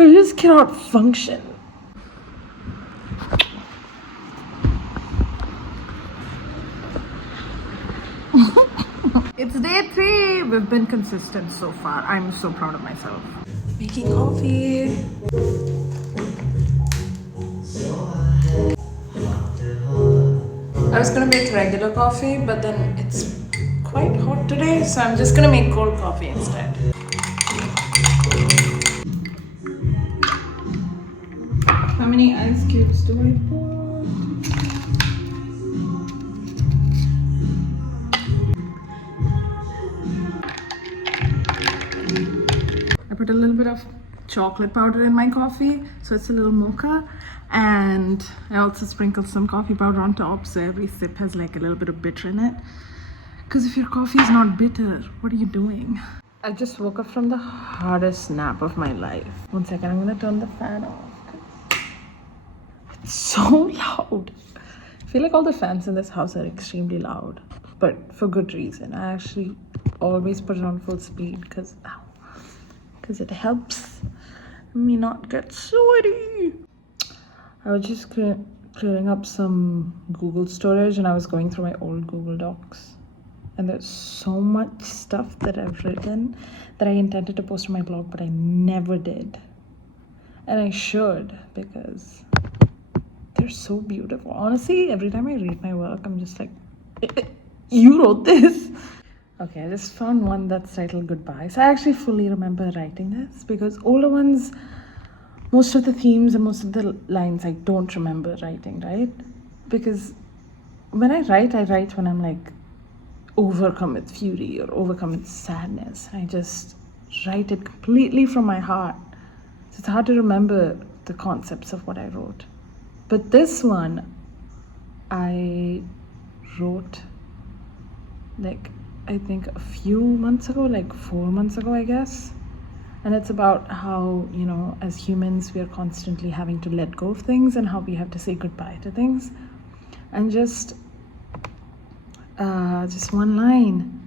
I just cannot function. It's day 3. We've been consistent so far. I'm so proud of myself. Making coffee. I was gonna make regular coffee, but then it's quite hot today, so I'm just gonna make cold coffee instead. How many ice cubes do I pour? I put a little bit of chocolate powder in my coffee, so it's a little mocha. And I also sprinkled some coffee powder on top, so every sip has like a little bit of bitter in it. Because if your coffee is not bitter, what are you doing? I just woke up from the hardest nap of my life. 1 second, I'm gonna turn the fan off. It's so loud. I feel like all the fans in this house are extremely loud, but for good reason. I actually always put it on full speed because it helps me not get sweaty. I was just clearing up some Google storage, and I was going through my old Google Docs. And there's so much stuff that I've written that I intended to post on my blog, but I never did. And I should, because they're so beautiful. Honestly, every time I read my work, I'm just like, you wrote this? Okay, I just found one that's titled Goodbye. So I actually fully remember writing this, because older ones, most of the themes and most of the lines I don't remember writing, right? Because when I write when I'm like overcome with fury or overcome with sadness. I just write it completely from my heart. So it's hard to remember the concepts of what I wrote. But this one, I wrote like, I think a few months ago, like 4 months ago, I guess. And it's about how, you know, as humans, we are constantly having to let go of things and how we have to say goodbye to things. And just one line.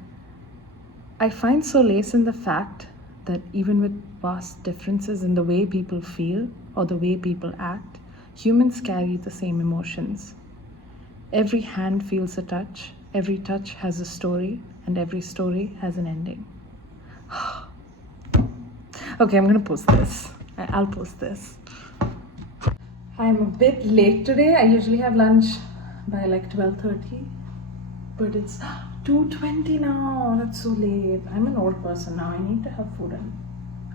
I find solace in the fact that even with vast differences in the way people feel or the way people act, humans carry the same emotions. Every hand feels a touch, every touch has a story, and every story has an ending. Okay, I'm gonna post this. I'll post this. I'm a bit late today. I usually have lunch by like 12:30, but it's 2:20 now. That's so late. I'm an old person now. I need to have food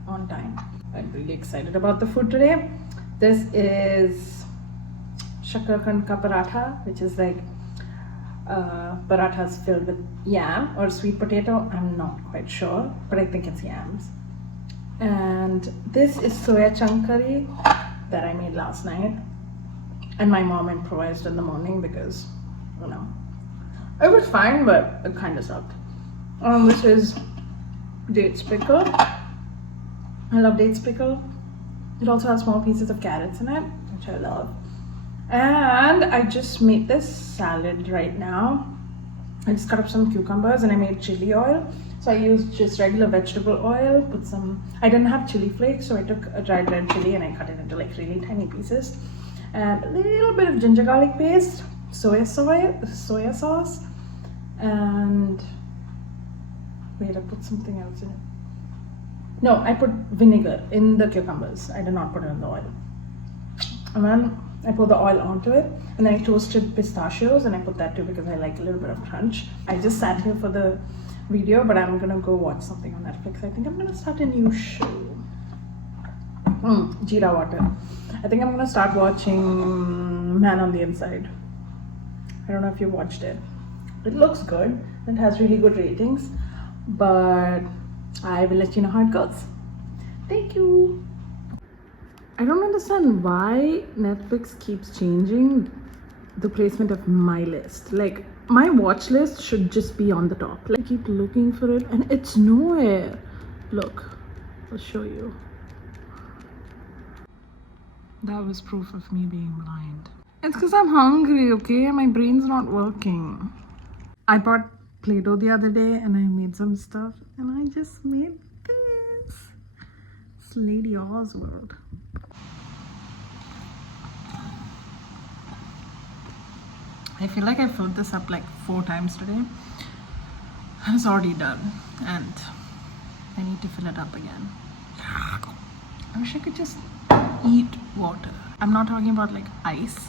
on time. I'm really excited about the food today. This is shakarkand ka paratha, which is like parathas filled with yam or sweet potato. I'm not quite sure, but I think it's yams. And this is soya chunk curry that I made last night, and my mom improvised in the morning because, you know, it was fine, but it kind of sucked. This is dates pickle. I love dates pickle. It also has small pieces of carrots in it, which I love. And I just made this salad right now. I just cut up some cucumbers and I made chili oil. So I used just regular vegetable oil, put some, I didn't have chili flakes, so I took a dried red chili and I cut it into like really tiny pieces. And a little bit of ginger garlic paste, soya sauce, and wait, I put something else in it. No, I put vinegar in the cucumbers. I did not put it in the oil. And then I put the oil onto it, and then I toasted pistachios, and I put that too because I like a little bit of crunch. I just sat here for the video, but I'm gonna go watch something on Netflix. I think I'm gonna start a new show. Jeera water. I think I'm gonna start watching Man on the Inside. I don't know if you watched it. It looks good. It has really good ratings, but I will let you know how it goes. Thank you. I don't understand why Netflix keeps changing the placement of my list. Like, my watch list should just be on the top. Like, I keep looking for it and it's nowhere. Look, I'll show you. That was proof of me being blind. It's because I'm hungry, okay? My brain's not working. I bought Play-Doh the other day and I made some stuff and I just made this. It's Lady Oswald. I feel like I filled this up like 4 times today. And it's already done. And I need to fill it up again. I wish I could just eat water. I'm not talking about like ice.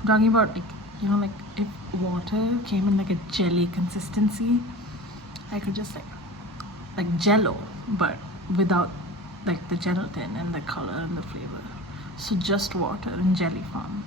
I'm talking about like, you know, like if water came in like a jelly consistency, I could just like jello, but without like the gelatin and the color and the flavor. So just water in jelly form.